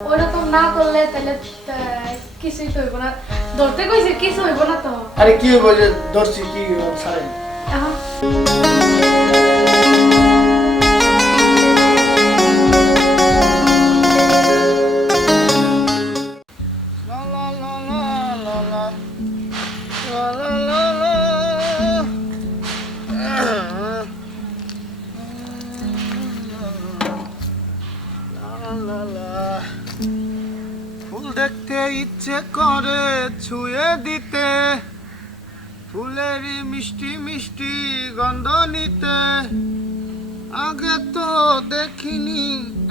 তো না করলে তাহলে কিছুই হইব না। ধরতে কইছে কিছু হইব না তো। আরে কি হইব যে ধরছি কি ছাড়েন ইচ্ছে করে ছুঁয়ে দিতে, ফুলেরই মিষ্টি মিষ্টি গন্ধ নিতে। আগে তো দেখিনি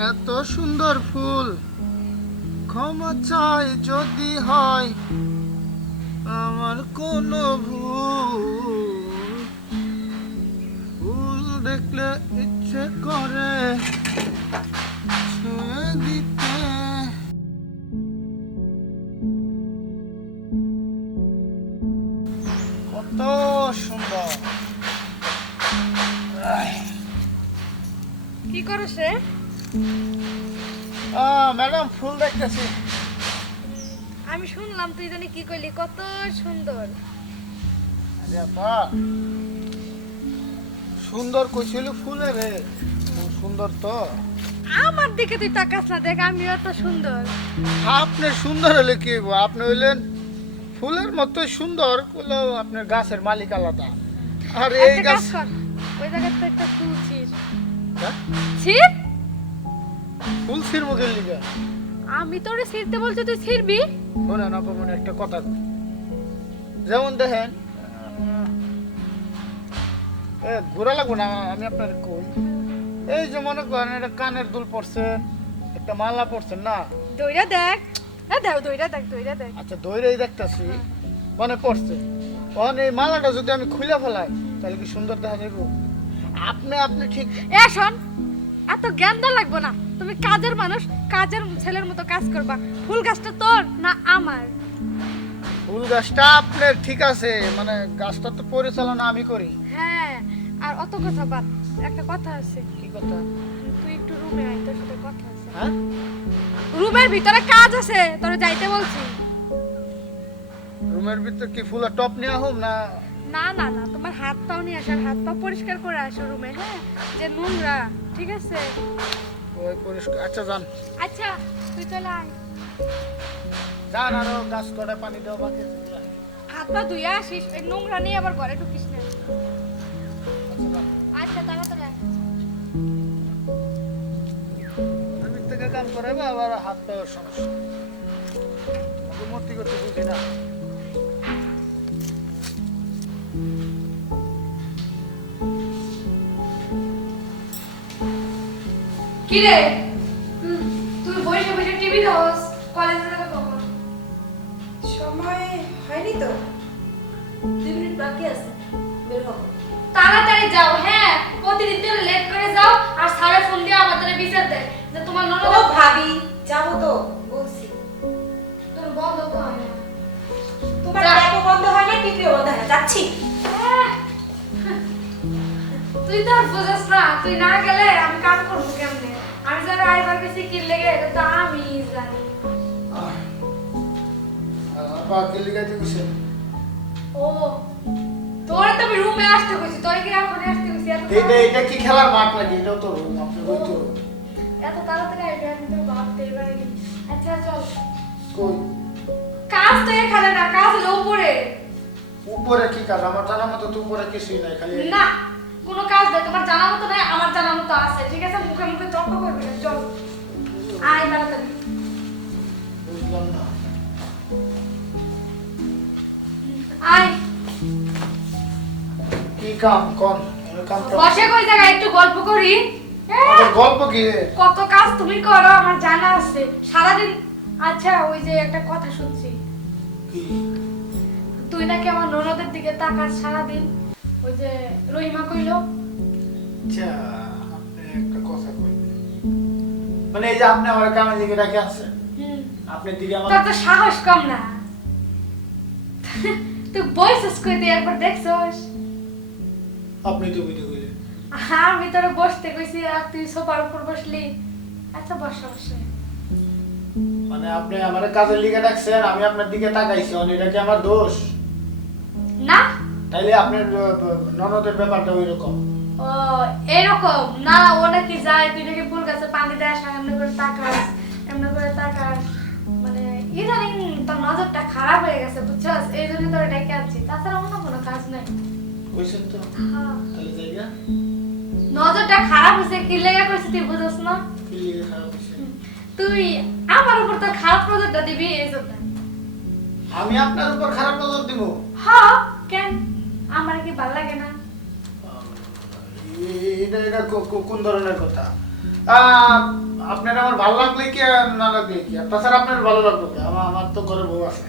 এত সুন্দর ফুল, ক্ষমা চাই যদি হয় আমার কোনো ভুল। ভুল দেখলে ইচ্ছে করে কত সুন্দর। কি করছ ম্যাডাম ফুল দেখতেছি। আমি শুনলাম তুই জানি কি করলি কত সুন্দর। সুন্দর কইছিল ফুলে রে। সুন্দর তো। আমার দিকে তুই তাকাস না দেখ আমিও তো সুন্দর। আপনি সুন্দর হলে কি আপনি হইলেন ফুলের মতো সুন্দর আপনার গাছের মালিক আলাদা। আর এই একটা গাছ ওই জায়গাতে একটা ফুল হ্যাঁ? ফুল মুখের লিগা। আমি তোরে বলছি তুই ছিড়বি? শোনেন অপমান একটা কথা কই। যেমন দেখেন এ ঘোরা লাগবো না আমি আপনার কই। এই যে মনে করেন একটা কানের দুল পড়ছেন একটা মালা পড়ছেন না? দইরা দেখ। দেখ দইরা দেখ দইরা দেখ। আচ্ছা দৈরেই দেখতাছি। মনে পড়ছে। এই মালাটা যদি আমি খুলে ফেলাই তাহলে কি সুন্দর দেখা যাবে আপনি আপনি ঠিক এ শোন এত জ্ঞান দেওয়া লাগবে না। তুমি কাজের মানুষ কাজের ছেলের মতো কাজ করবা। ফুল গাছটা তোর না আমার? ফুল গাছটা আপনার ঠিক আছে মানে গাছটা তো পরিচালনা আমি করি। হ্যাঁ আর অত কথা বাদ একটা কথা আছে। কি কথা? তুই একটু রুমে আয় তোর সাথে কথা রুমের ভিতরে কাজ আছে তোরে যাইতে বলছি। রুমের ভিতর কি ফুলের টপ নেওয়া হোক না? না না না তোমার হাত পাও নিয়ে আসার হাত পা পরিষ্কার করে আসো রুমে হ্যাঁ? যে নোংরা ঠিক আছে? ওই পরিষ্কার আচ্ছা যান। আচ্ছা তুই চলে আয়। যান আরও গাছ কটা পানি দেওয়া বাকি হাত পা ধুয়ে আসিস এই নোংরা নিয়ে আবার ঘরে ঢুকিস না। কাম করাবে আবার হাত পাওয়ার সমস্যা। মূর্তি করতে বুঝি না কি রে? হুম, তুই বসে বসে টিভি দেখোস কলেজে যাবে কখন? সময় হয়নি তো। দুই মিনিট বাকি আছে বের হব তাড়াতাড়ি যাও হ্যাঁ? প্রতিদিন লেট করে যাও আর সারে ফোন দিয়ে আমাদের বিচার দেয়। যে তোমার ননদ ও ভাবি যাব তো বলছি। তোর বন্ধ তো হয় না। তোমার। ট্যাপও বন্ধ হয় না টিভিও বন্ধ হয় যাচ্ছি। হ্যাঁ। তুই তো আর না তুই না গেলে আমি কাজ করব কেমনে? আমি যারা আইবার বেশি কি লেগে এটা তো আমি জানি। গেছে ও তোর তো আমি রুমে আসতে কইছি তোর কি এখন আসতে এইটা কি খেলার মাঠ নাকি? এটাও তো রুম আপনি ওই তো। এত তাড়াতাড়ি ভাবতে পারিনি আচ্ছা চল। কই? কাজ তো এখানে না কাজ হলো উপরে। উপরে কি কাজ? আমার জানা মতো তো উপরে কিছুই নাই খালি না কোনো কাজ নেই তোমার জানা মতো নাই আমার জানা মতো আছে ঠিক আছে? মুখে মুখে তর্ক করবি না চল। আয় তাড়াতাড়ি। বুঝলাম না। আয়। কি কাম কোন বসে কই জায়গায়? একটু গল্প করি। হ্যাঁ, গল্প কি? কত কাজ তুমি করো আমার জানা আছে। সারাদিন আচ্ছা ওই যে একটা কথা শুনছি। তুই নাকি আমার ননদের দিকে তাকাস সারাদিন। ওই যে রহিমা কইলো। আচ্ছা আপনি একটা কথা কই মানে এই যে আপনি আমার কামে দিকে আছেন আপনি দিকে আমার তোর তো সাহস কম না। তুই একবার দেখছস। আপনি তো বুঝে কইলেন আমি তোরে বসতে কইছি আর তুই সোফার উপর বসলি। আচ্ছা বস বসে মানে আপনি আমার কাজের লিগে ডাকছেন আমি আপনার দিকে তাকাইছি অন এটা কি আমার দোষ? না। তাইলে আপনার ননদের ব্যাপারটা ওই রকম ও এরকম? না ও নাকি যায় তুই নাকি ফুল গাছে পানি দেয় এমনি করে তাকাস এমনি করে তাকাস। মানে ইদানিং তোর নজরটা খারাপ হয়ে গেছে বুঝছস? এই জন্য তোর ডেকে আনছি। তাছাড়া অন্য কোনো কাজ নেই। কইছেন তো। হ্যাঁ। তাহলে জায়গা নজরটা খারাপ হয়েছে কি লেগে তুই বুঝছ না? কি লিগে খারাপ হইছে? তুই আমার উপর তো খারাপ নজরটা দিবি এই জন্য। আমি আপনার উপর খারাপ নজর দিব? হ্যাঁ কেন? আমার কি ভালো লাগে না? এটা এটা কোন ধরনের কথা? আপনার আমার ভালো লাগলে কি না লাগলে কি? তাছাড়া আপনার ভালো লাগল কি? আমার আমার তো ঘরে বউ আছে।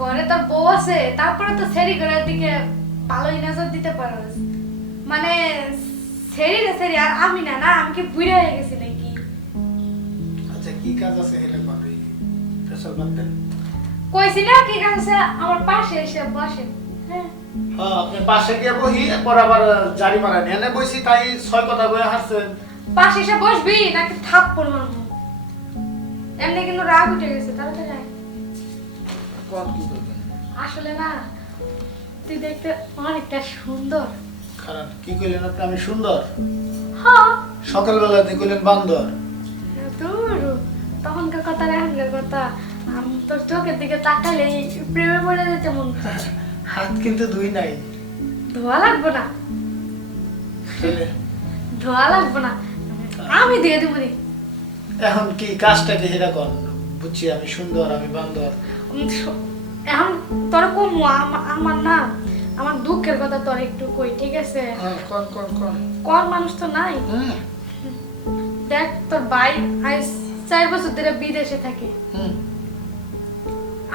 ঘরে তোর বউ আছে তারপরে তো সেরি ঘরের দিকে ভালোই নজর দিতে পারোস। মানে সেরি রে সেরি আর আমি না না আমি কি বুড়ে হয়ে গেছি নাকি? আচ্ছা কি কাজ আছে হেলে পারে ফেসল বাদ কইছি না কি কাজ আছে? আমার পাশে এসে বসে। হ্যাঁ। হ্যাঁ আপনি পাশে গিয়ে বহি আবার জারি মারা নিয়ে। বসি তাই ছয় কথা বয়ে হাসছেন পাশে এসে বসবি নাকি থাপ পড়ব এমনি কিন্তু রাগ উঠে গেছে তাড়াতাড়ি আসলে না তুই দেখতে অনেকটা সুন্দর। খারাপ। কি কইলেন আপনি? আমি সুন্দর? হ্যাঁ সকালবেলা দিয়ে কইলেন বান্দর। দূর তখনকার কথা এখনকার কথা। আমি তোর চোখের দিকে তাকালে প্রেমে পড়ে যেতে মন হাত কিন্তু দুই নাই। ধোয়া লাগবো না। ধোয়া লাগবো না। আমি দিয়ে দেবো রে। এখন কি কাজটাকে হেরা কর? বুঝছি আমি সুন্দর আমি বান্দর। এখন তোর কম আমার না আমার দুঃখের কথা তোর একটু কই ঠিক আছে? হ্যাঁ কোন কোন কোন? কর মানুষ তো নাই। দেখ তোর ভাই আজ চার বছর ধরে বিদেশে থাকে।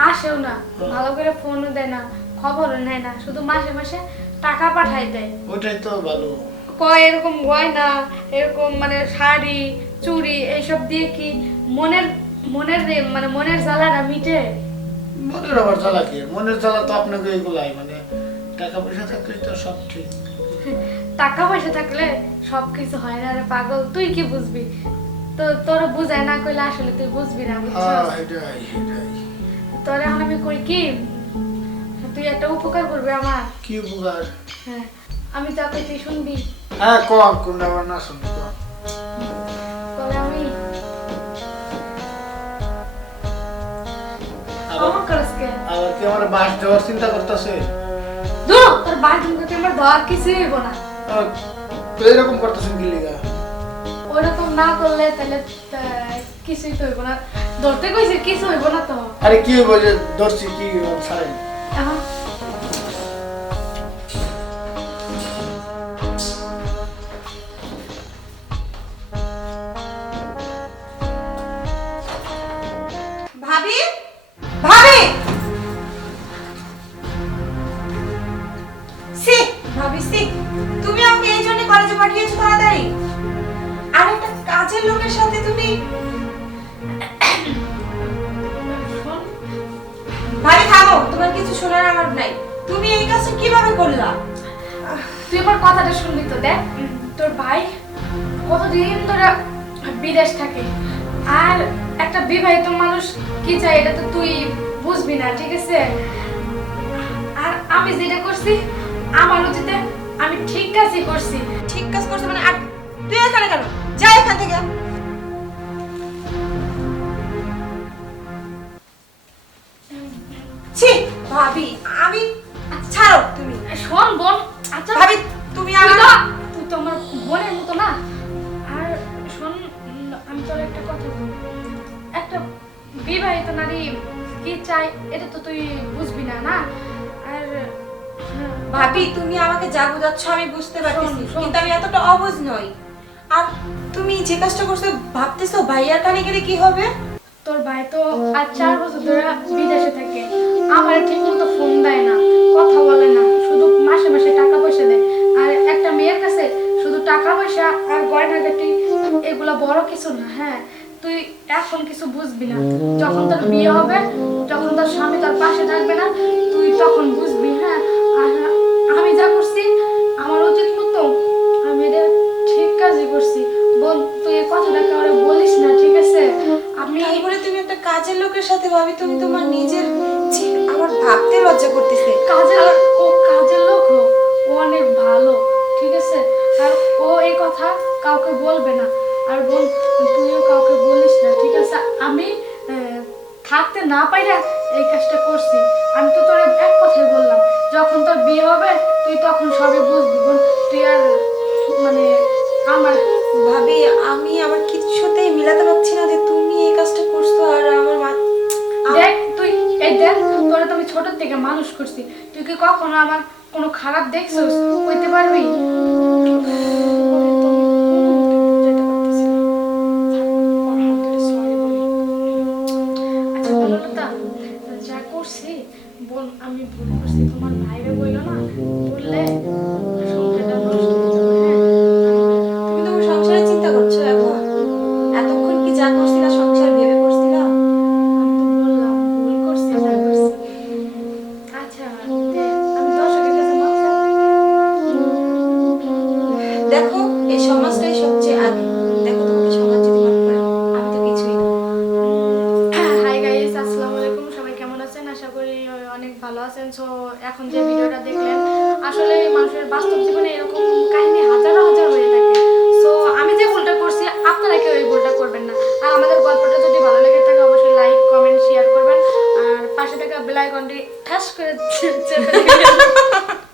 আসেও না ভালো করে ফোনও দেয় না খবরও নেয় না শুধু মাসে মাসে টাকা পাঠাই দেয়। ওটাই তো ভালো। কয় এরকম গয়না এরকম মানে শাড়ি চুড়ি এইসব দিয়ে কি মনের মনের মানে মনের জ্বালাটা মিটে? মনের আবার জ্বালা কি? মনের জ্বালা তো আপনাকে এগুলাই মানে টাকা পয়সা থাকলে তো সব ঠিক। টাকা পয়সা থাকলে সবকিছু হয় না রে পাগল তুই কি বুঝবি? তো তোর বুঝায় না কইলে আসলে তুই বুঝবি না হ্যাঁ বুঝছিস এটাই। তোর এখন আমি কই কি? তুই একটা উপকার করবি আমার। কি উপকার? হ্যাঁ আমি যা কই তুই শুনবি। হ্যাঁ কম কোনটা আবার না শুনি কম। আমি আবার আবার কি আমার বাস দেওয়ার চিন্তা করতেছে? দূর তোর বাথরুম করতে আমার ধর কিছুই হইব না। এরকম করতেছেন কি লিগা? ওরকম না করলে তাহলে কিছুই তো হইব না। ধরতে কইছে কিছু হইব না তো। আরে কি হইব যে ধরছি কি ছাড়েন। এখন ভাবি তুমি আমাকে এই জন্য কলেজে পাঠিয়েছো তাড়াতাড়ি। আর একটা কাজের লোকের সাথে তুমি ভাবি থামো তোমার কিছু শোনার আমার নাই। তুমি এই কাজটা কীভাবে করলা? তুই আমার কথাটা শুনবি তো দেখ। তোর ভাই কতদিন ধরে বিদেশ থাকে। আর একটা বিবাহিত মানুষ কি চাই এটা তো তুই বুঝবি না ঠিক আছে? আর আমি যেটা করছি আমার উচিতে আমি ঠিক কাজই করছি। ঠিক কাজ করছ মানে? আর তুই এখানে কেন? যা এখান থেকে। ছি ভাবি আমি ছাড়ো তুমি। শোন বোন আচ্ছা। ভাবি তুমি তুই আমার তো তুই তো আমার বোনের মতো না। আর শোন আমি তোর একটা কথা বলি। একটা বিবাহিত নারী কি চাই এটা তো তুই বুঝবি না না? ভাবি তুমি আমাকে যা বোঝাচ্ছ আমি বুঝতে শোন। কিন্তু আমি এতটা অবুঝ নই। আর তুমি যে কাজটা করছ ভাবতেছো ভাইয়ার কানে গেলে কি হবে? তোর ভাই তো আর চার বছর ধরে বিদেশে থাকে। আমার ঠিক মতো ফোন দেয় না কথা বলে না শুধু মাসে মাসে টাকা পয়সা দেয়। আর একটা মেয়ের কাছে শুধু টাকা পয়সা আর গয়নাগাটি এগুলা বড় কিছু না হ্যাঁ? তুই এখন কিছু বুঝবি না। যখন তোর বিয়ে হবে যখন তোর স্বামী তোর পাশে থাকবে না তুই তখন বুঝবি সাথে ভাবি তুমি তোমার নিজের আমার ভাবতে লজ্জা করতেছে। কাজের ও কাজের লোক ও অনেক ভালো ঠিক আছে? আর ও এই কথা কাউকে বলবে না। আর বোন তুইও কাউকে বলিস না ঠিক আছে? আমি থাকতে না পাইরা এই কাজটা করছি। আমি তো তোর এক কথাই বললাম যখন তোর বিয়ে হবে তুই তখন সবই বুঝবি। বোন তুই আর মানে আমার ভাবি আমি আমার কিছুতেই মিলাতে পারছি না যে তুমি এই কাজটা করছ আর আমার তোরা তো আমি ছোট থেকে মানুষ করছি। তুই কি কখনো আমার কোনো খারাপ দেখছিস? কইতে পারবি? তো আমি ভুল করছি, তোমার পারতেছি আছেন সো এখন যে ভিডিওটা দেখলেন, আসলে মানুষের বাস্তব জীবনে এরকম কাহিনী হাজার হাজার হয়ে থাকে। সো আমি যে ভুলটা করছি, আপনারা কেউ এই ভুলটা করবেন না। আর আমাদের গল্পটা যদি ভালো লেগে থাকে, অবশ্যই লাইক কমেন্ট শেয়ার করবেন। আর পাশে থাকা বেলাইকনটি ঠাস করে চেপে